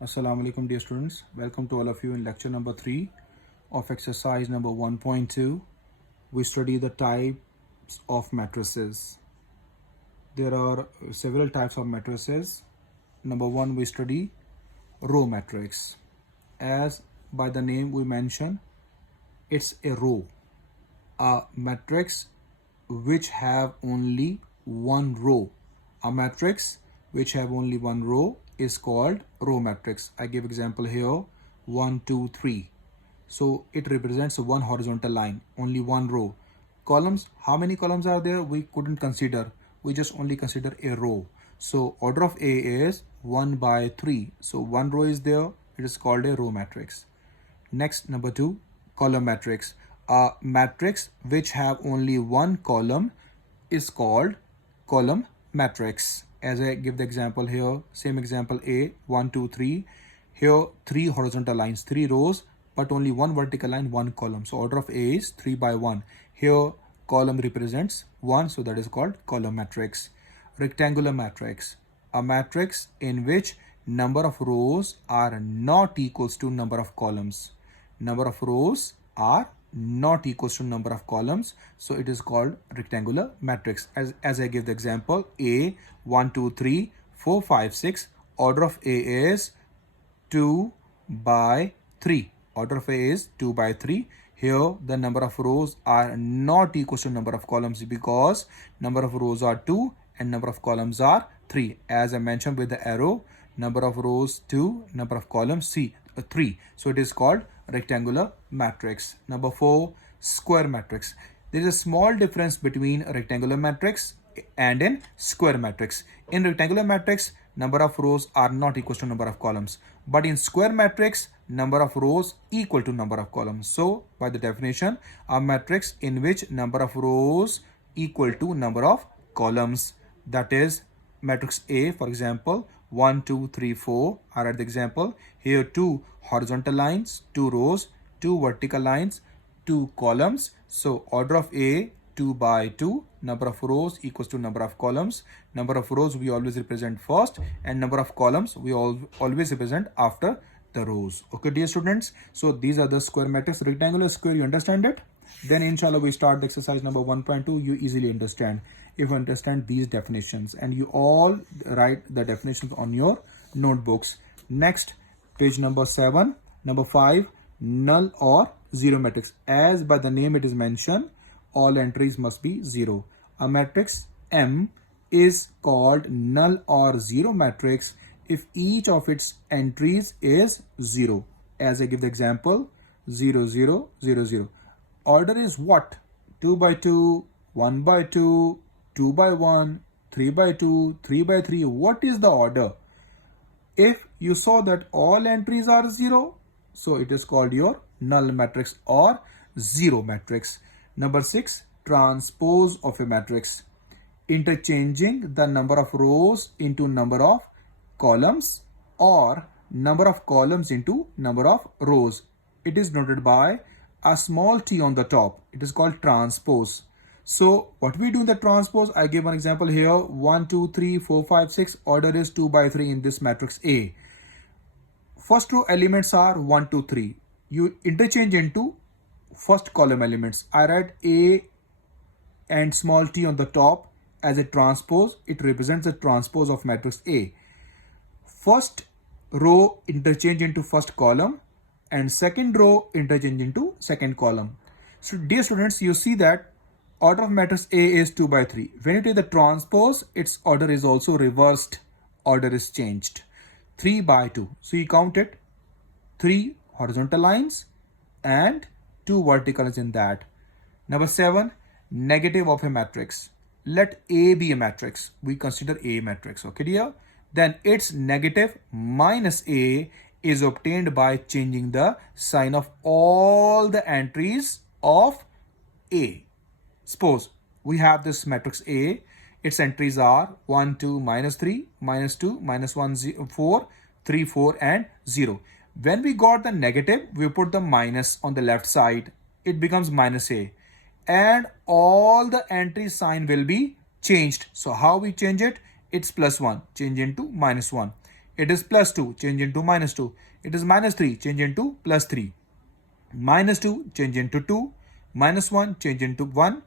Assalamu alaikum dear students. Welcome to all of you in lecture number 3 of exercise number 1.2. We study the types of matrices. There are several types of matrices. Number 1, we study Rho Matrix. As by the name we mention, it's a row, a matrix which have only one row. A matrix which have only one row is called Rho matrix. I give example here 1 2 3. So it represents one horizontal line, only one row. Columns, how many columns are there? We couldn't consider. We just only consider a row. So order of A is 1 by 3. So one row is there. It is called a row matrix. Next, number 2, column matrix. A matrix which have only one column is called column matrix. As I give the example here, same example A, 1 2 3. Here 3 horizontal lines, 3 rows, but only one vertical line, one column. So order of A is 3 by 1. Here column represents 1, so that is called column matrix. Rectangular matrix, a matrix in which number of rows are not equals to number of columns. Number of rows are not equals to number of columns, so it is called rectangular matrix. As I give the example, A 1 2 3 4 5 6. Order of A is 2 by 3. Order of A is 2 by 3. Here the number of rows are not equal to number of columns because number of rows are 2 and number of columns are 3. As I mentioned with the arrow, number of rows 2, number of columns 3. So it is called rectangular matrix. Number 4, square matrix. There is a small difference between a rectangular matrix and in square matrix. In rectangular matrix, number of rows are not equal to number of columns, but in square matrix, number of rows equal to number of columns. So by the definition, a matrix in which number of rows equal to number of columns, that is matrix A, for example 1 2 3 4 are at the example. Here 2 horizontal lines, 2 rows, 2 vertical lines, 2 columns. So order of A 2 by 2. Number of rows equals to number of columns. Number of rows we always represent first, and number of columns we always represent after the rows. Okay dear students, so these are the square matrix. Rectangular, square, you understand it? Then inshallah we start the exercise number 1.2. You easily understand if you understand these definitions, and you all write the definitions on your notebooks. Next, page number 7. Number 5, null or zero matrix. As by the name it is mentioned, all entries must be 0. A matrix M is called null or zero matrix if each of its entries is 0. As I give the example 0 0 0 0. Order is what? 2 by 2, 1 by 2, 2 by 1, 3 by 2, 3 by 3. What is the order? If you saw that all entries are 0, so it is called your null matrix or zero matrix. Number 6, transpose of a matrix. Interchanging the number of rows into number of columns or number of columns into number of rows. It is noted by a small t on the top. It is called transpose. So what we do in the transpose, I give one example here 1 2 3 4 5 6. Order is 2 by 3 in this matrix A. First row elements are 1 2 3. You interchange into first column elements. I write A and small t on the top as a transpose. It represents the transpose of matrix A. First row interchange into first column and second row interchange into second column. So dear students, you see that order of matrix A is 2 by 3. When it is the transpose, its order is also reversed. Order is changed. 3 by 2. So you count it. 3 horizontal lines and 2 verticals in that. Number 7, negative of a matrix. Let A be a matrix. We consider A matrix. Okay dear? Then its negative minus A is obtained by changing the sign of all the entries of A. Suppose we have this matrix A. Its entries are 1 2 minus 3 minus 2 minus 1 4 3 4 and 0. When we got the negative, we put the minus on the left side. It becomes minus A. And all the entry sign will be changed. So how we change it? It's plus 1. Change into minus 1. It is plus 2, change into minus 2. It is minus 3, change into plus 3. Minus 2, change into 2. Minus 1, change into 1.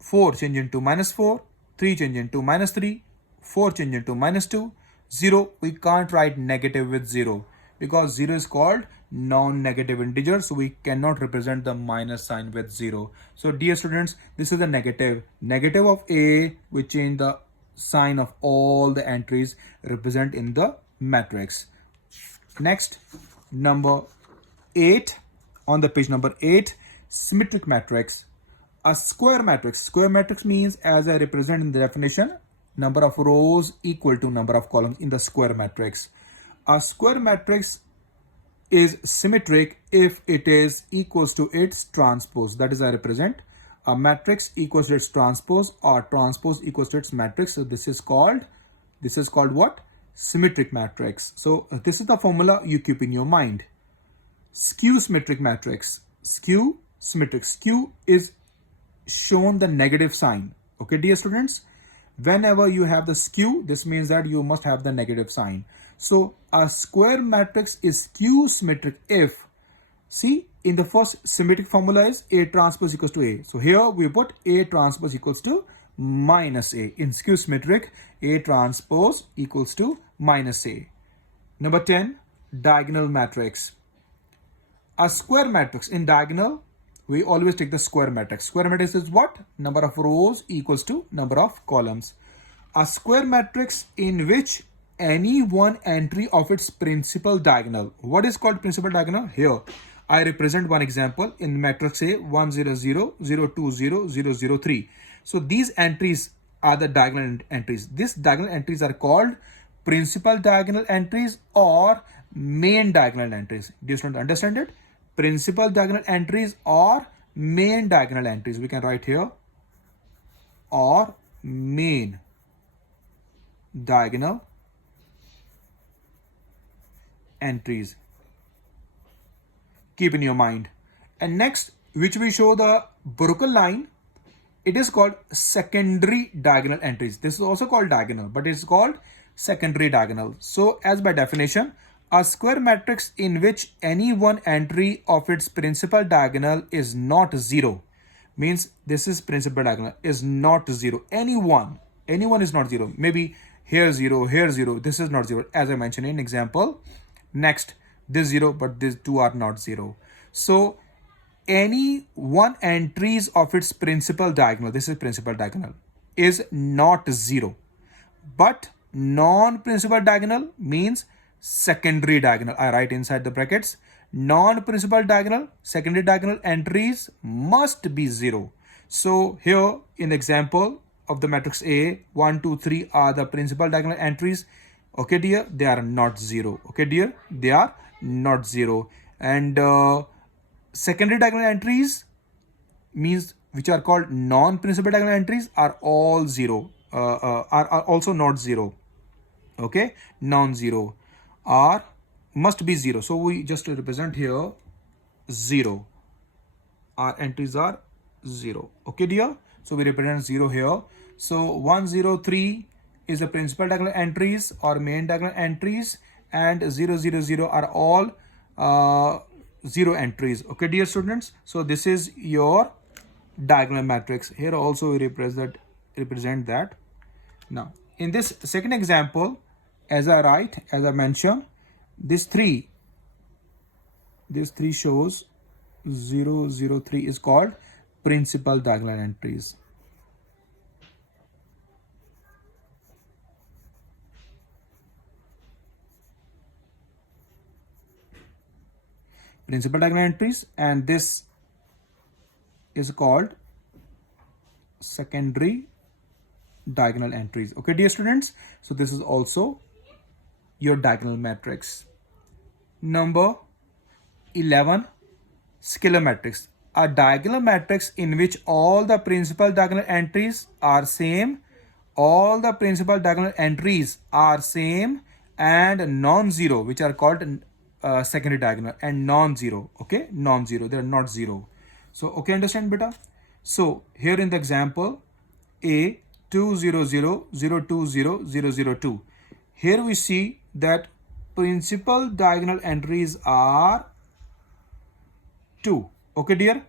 4, change into minus 4. 3, change into minus 3. 4, change into minus 2. 0, we can't write negative with 0 because 0 is called non-negative integer, so we cannot represent the minus sign with 0. So dear students, this is the negative. Negative of A, we change the sign of all the entries represent in the matrix. Next, number 8, on the page number 8, symmetric matrix. A square matrix. Square matrix means, as I represent in the definition, number of rows equal to number of columns in the square matrix. A square matrix is symmetric if it is equals to its transpose. That is, I represent a matrix equals to its transpose, or transpose equals to its matrix. So this is called what? Symmetric matrix. So this is the formula you keep in your mind. Skew symmetric matrix. Skew symmetric. Skew is shown the negative sign. Okay, dear students, whenever you have the skew, this means that you must have the negative sign. So a square matrix is skew symmetric if, see, in the first symmetric formula is A transpose equals to A. So here we put A transpose equals to minus A. In skew symmetric, A transpose equals to minus A. Number 10, diagonal matrix. A square matrix in diagonal, we always take the square matrix. Square matrix is what? Number of rows equals to number of columns. A square matrix in which any one entry of its principal diagonal. What is called principal diagonal? Here, I represent one example in matrix A, 1, 0, 0, 0, 2, 0, 0, 0, 3. So these entries are the diagonal entries. These diagonal entries are called principal diagonal entries or main diagonal entries. Do you understand it? Principal diagonal entries or main diagonal entries. We can write here, or main diagonal entries. Keep in your mind. And next, which we show the broken line, it is called secondary diagonal entries. This is also called diagonal, but it's called secondary diagonal. So as by definition, a square matrix in which any one entry of its principal diagonal is not 0 means this is principal diagonal is not 0. Anyone is not 0. Maybe here 0, here 0. This is not 0, as I mentioned in example. Next, this 0, but these two are not 0. So any one entries of its principal diagonal, this is principal diagonal, is not 0. But non-principal diagonal means secondary diagonal. I write inside the brackets. Non-principal diagonal, secondary diagonal entries must be 0. So here in the example of the matrix A, 1, 2, 3 are the principal diagonal entries. Okay, dear, they are not 0. Okay, dear, they are not 0. And secondary diagonal entries means which are called non-principal diagonal entries are all 0. Are also not 0. Okay, non-zero are must be 0. So we just represent here 0. Our entries are 0. Okay, dear. So we represent 0 here. So 1, 0, 3 is the principal diagonal entries or main diagonal entries, and 0, 0, 0 are all 0 entries. Okay, dear students. So this is your diagonal matrix. Here also we represent that. Now in this second example, as I mentioned, this 3 shows 0, 0, 3 is called principal diagonal entries. Principal diagonal entries, and this is called secondary diagonal entries. Okay, dear students. So this is also your diagonal matrix. Number 11, scalar matrix. A diagonal matrix in which all the principal diagonal entries are same, all the principal diagonal entries are same and non-zero, which are called secondary diagonal, and non-zero. Okay, non-zero, they are not 0. So okay, understand beta? So here in the example A, 2, 0, 0, 0, 2, 0, 0, 0, 2. Here we see that principal diagonal entries are 2. Okay, dear?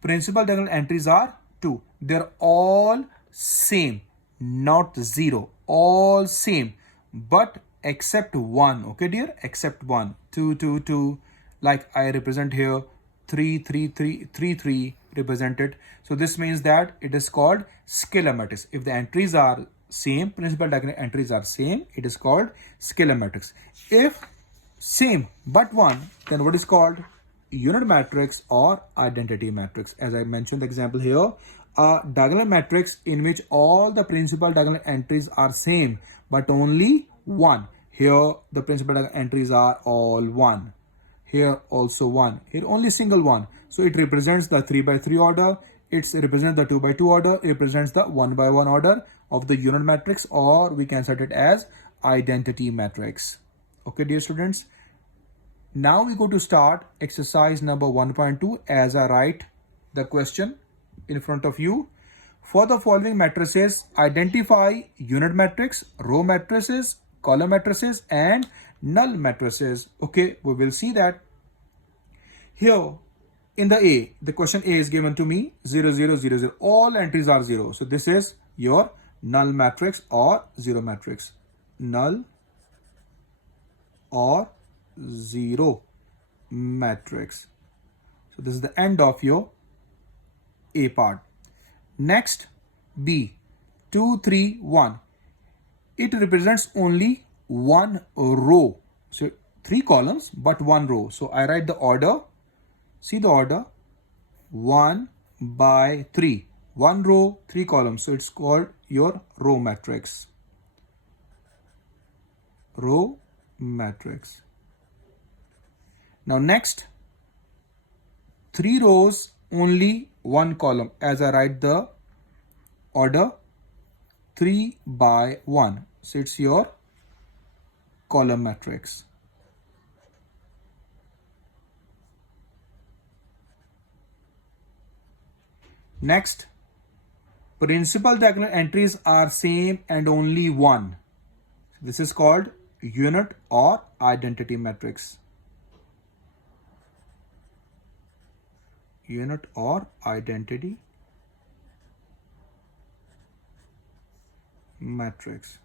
Principal diagonal entries are 2. They're all same, not 0. All same, but except 1. Okay, dear? Except 1. 2, 2, 2. Like I represent here 3, 3, 3, 3, 3 represented. So this means that it is called scalar matrix. If the entries are same, principal diagonal entries are same, it is called scalar matrix. If same but 1, then what is called unit matrix or identity matrix. As I mentioned the example here, a diagonal matrix in which all the principal diagonal entries are same but only 1. Here the principal diagonal entries are all 1. Here also 1. Here only single 1. So it represents the 3 by 3 order. It represents the 2 by 2 order. It represents the 1 by 1 order of the unit matrix, or we can set it as identity matrix. Okay, dear students. Now we go to start exercise number 1.2 as I write the question in front of you. For the following matrices, identify unit matrix, row matrices, column matrices, and null matrices. Okay, we will see that here in the A, the question A is given to me 0, 0, 0, 0. All entries are 0. So this is your null matrix or 0 matrix. Null or 0 matrix. So this is the end of your A part. Next, B, 2, 3, 1. It represents only one row. So 3 columns but 1 row. So I write the order. See the order. 1 by 3. 1 row, 3 columns. So it's called your row matrix. Row matrix. Now next, 3 rows, only 1 column. As I write the order, 3 by 1. So it's your column matrix. Next, principal diagonal entries are same and only 1. This is called unit or identity matrix. Unit or identity matrix.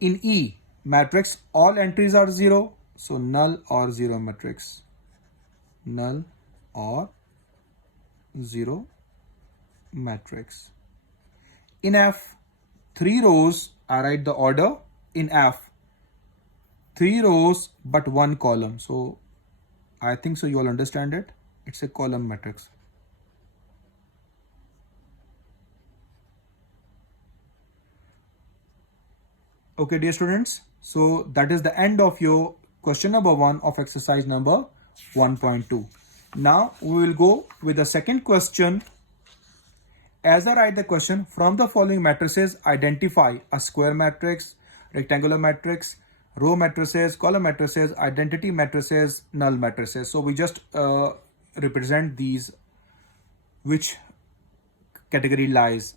In E matrix, all entries are 0. So null or 0 matrix. Null or 0 matrix. In F, 3 rows, I write the order. In F, 3 rows but 1 column. So I think so you all understand it. It's a column matrix. Okay, dear students. So that is the end of your question number 1 of exercise number 1.2. Now we will go with the second question. As I write the question, from the following matrices, identify a square matrix, rectangular matrix, row matrices, column matrices, identity matrices, null matrices. So we just represent these, which category lies.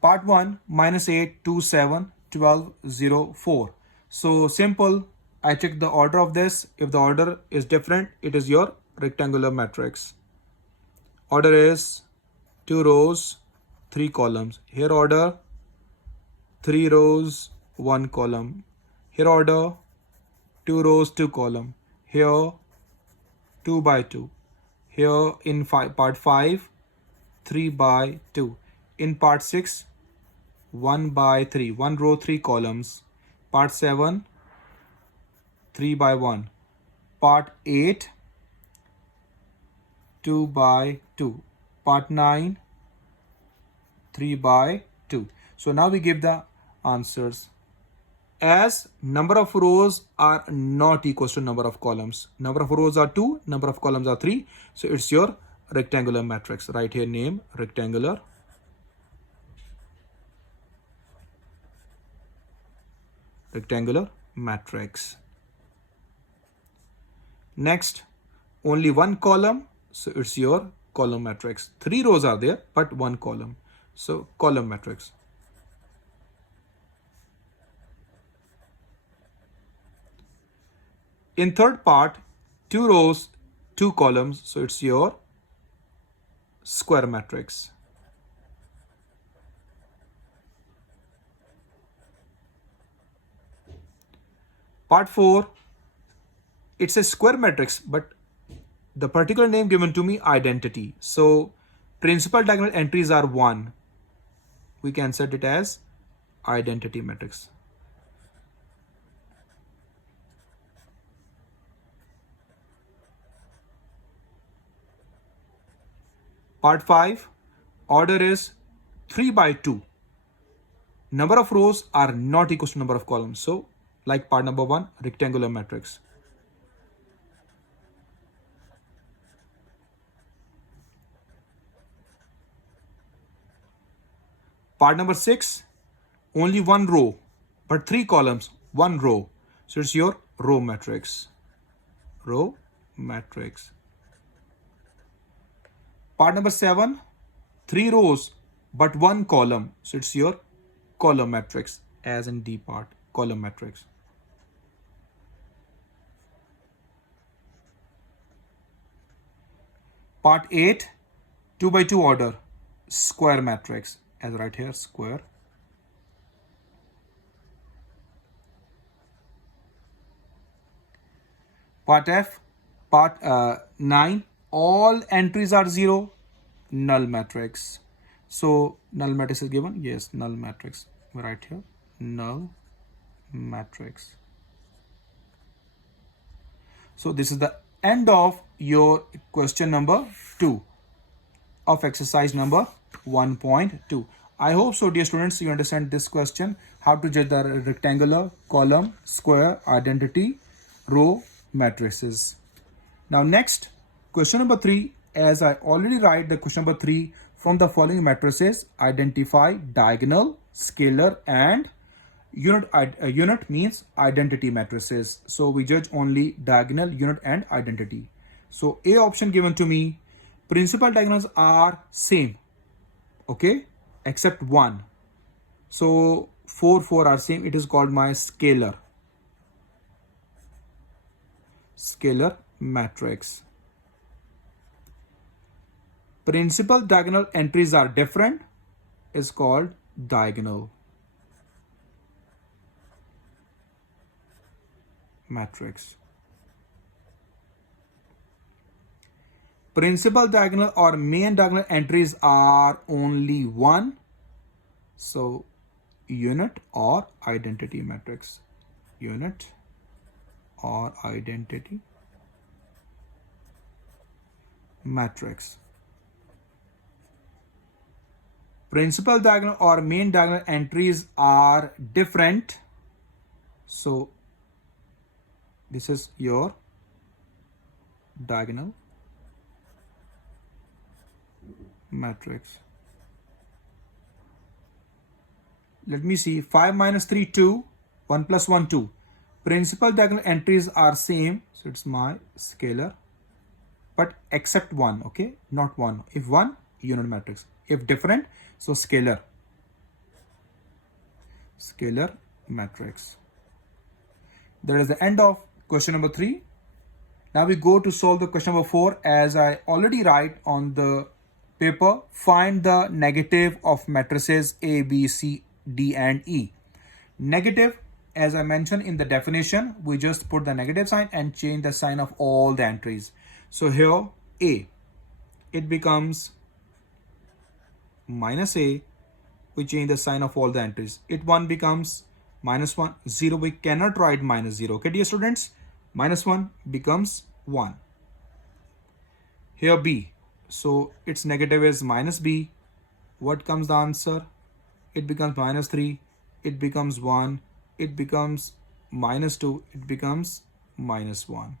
Part 1, -8, 2, 7, 12, 0, 4. So simple. I check the order of this. If the order is different, it is your rectangular matrix. Order is 2 rows, 3 columns. Here order 3 rows, 1 column. Here order 2 rows, 2 column. Here 2 by 2. Here in part 5, 3 by 2. In part 6, 1 by 3. 1 row, 3 columns. Part 7, 3 by 1. Part 8, 2 by 2. Part 9, 3 by 2. So now we give the answers. As number of rows are not equals to number of columns. Number of rows are 2, number of columns are 3. So it's your rectangular matrix. Write here name rectangular. Rectangular matrix. Next, only 1 column. So it's your column matrix. 3 rows are there, but 1 column. So column matrix. In third part, 2 rows, 2 columns, so it's your square matrix. Part 4, it's a square matrix, but the particular name given to me, identity. So principal diagonal entries are 1. We can set it as identity matrix. Part 5, order is 3 by 2. Number of rows are not equal to number of columns. So like part number 1, rectangular matrix. Part number 6, only 1 row, but 3 columns, 1 row. So it's your Rho matrix. Rho matrix. Part number 7, 3 rows, but 1 column. So it's your column matrix, as in D part, column matrix. Part 8, 2 by 2 order, square matrix, as right here, square. Part F, part 9, all entries are 0, null matrix. So null matrix is given, yes, null matrix, right here, null matrix. So this is the end of your question number 2 of exercise number 1.2. I hope so, dear students, you understand this question, how to judge the rectangular, column, square, identity, row matrices. Now next, question number 3, as I already write the question number 3, from the following matrices, identify diagonal, scalar and unit means identity matrices. So we judge only diagonal, unit and identity. So A option given to me, principal diagonals are same, okay, except 1. So 4, 4 are same, it is called my scalar matrix. Principal diagonal entries are different, is called diagonal matrix. Principal diagonal or main diagonal entries are only 1, so unit or identity matrix. Unit or identity matrix. Principal diagonal or main diagonal entries are different, so this is your diagonal matrix. Let me see, 5 minus 3, 2, 1 plus 1, 2. Principal diagonal entries are same, so it's my scalar, but except 1, okay, not 1. If 1, unit matrix. If different, so scalar matrix. That is the end of question number 3. Now we go to solve the question number 4. As I already write on the paper, find the negative of matrices A, B, C, D and E. Negative, as I mentioned in the definition, we just put the negative sign and change the sign of all the entries. So here A, it becomes minus A, we change the sign of all the entries. It 1 becomes minus 1, 0, we cannot write minus 0. Okay, dear students, minus 1 becomes 1. Here B, so its negative is minus B. What comes the answer? It becomes minus 3, it becomes 1, it becomes minus 2, it becomes minus 1.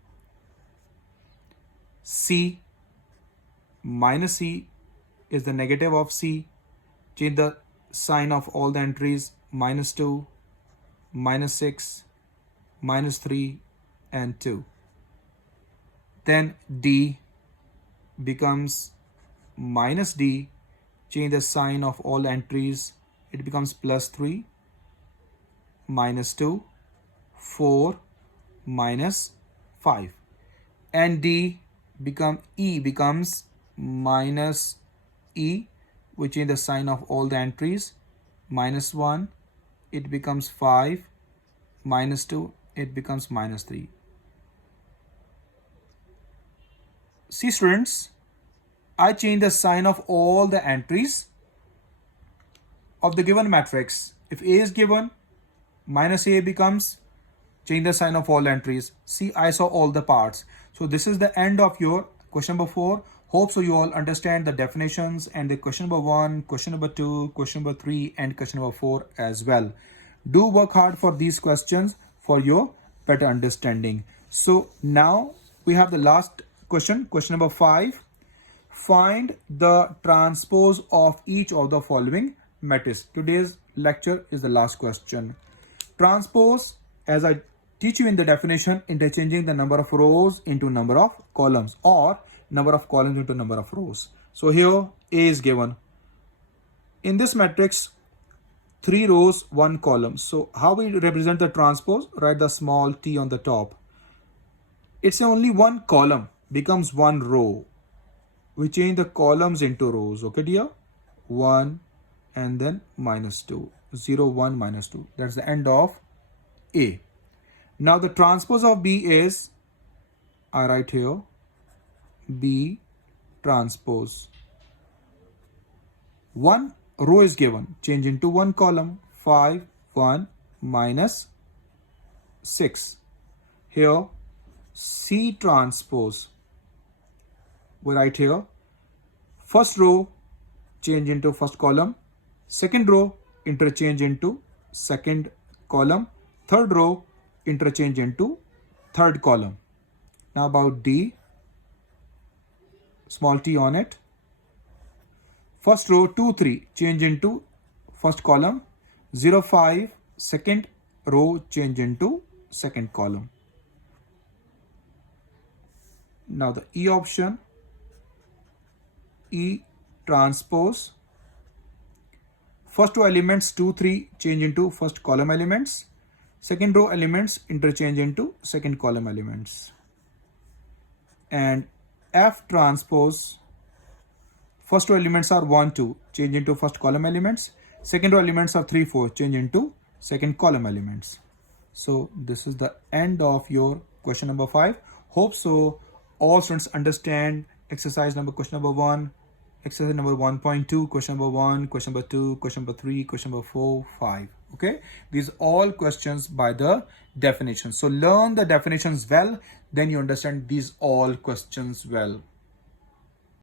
C, minus C is the negative of C. Change the sign of all the entries, minus 2, minus 6, minus 3 and 2. Then D becomes minus D. Change the sign of all entries, it becomes plus 3, minus 2, 4, minus 5. And D becomes minus E. We change the sign of all the entries. Minus 1, it becomes 5. Minus 2, it becomes minus 3. See students, I change the sign of all the entries of the given matrix. If A is given, minus A becomes, change the sign of all entries. See, I saw all the parts. So this is the end of your question number 4. Hope so you all understand the definitions and the question number 1, question number 2, question number 3 and question number 4 as well. Do work hard for these questions for your better understanding. So now we have the last question, question number 5. Find the transpose of each of the following matrices. Today's lecture is the last question. Transpose, as I teach you in the definition, interchanging the number of rows into number of columns or number of columns into number of rows. So here A is given. In this matrix, 3 rows, 1 column. So how we represent the transpose? Write the small t on the top. It's only 1 column becomes 1 row. We change the columns into rows. Okay, dear? 1 and then minus 2. 0, 1, minus 2. That's the end of A. Now the transpose of B is, I write here, B transpose. 1 row is given, change into 1 column, 5, 1, minus 6. Here, C transpose. We write here, first row, change into first column, second row, interchange into second column, third row, interchange into third column. Now about D, small t on it. First row 2, 3, change into first column, 0, 5, second row, change into second column. Now the E option, E transpose. First row elements 2, 3, change into first column elements. Second row elements interchange into second column elements. And F transpose, first row elements are 1, 2, change into first column elements. Second row elements are 3, 4, change into second column elements. So this is the end of your question number 5. Hope so all students understand exercise number question number 1, exercise number 1.2, question number 1, question number 2, question number 3, question number 4, 5. Okay, these all questions by the definition. So learn the definitions well, then you understand these all questions well.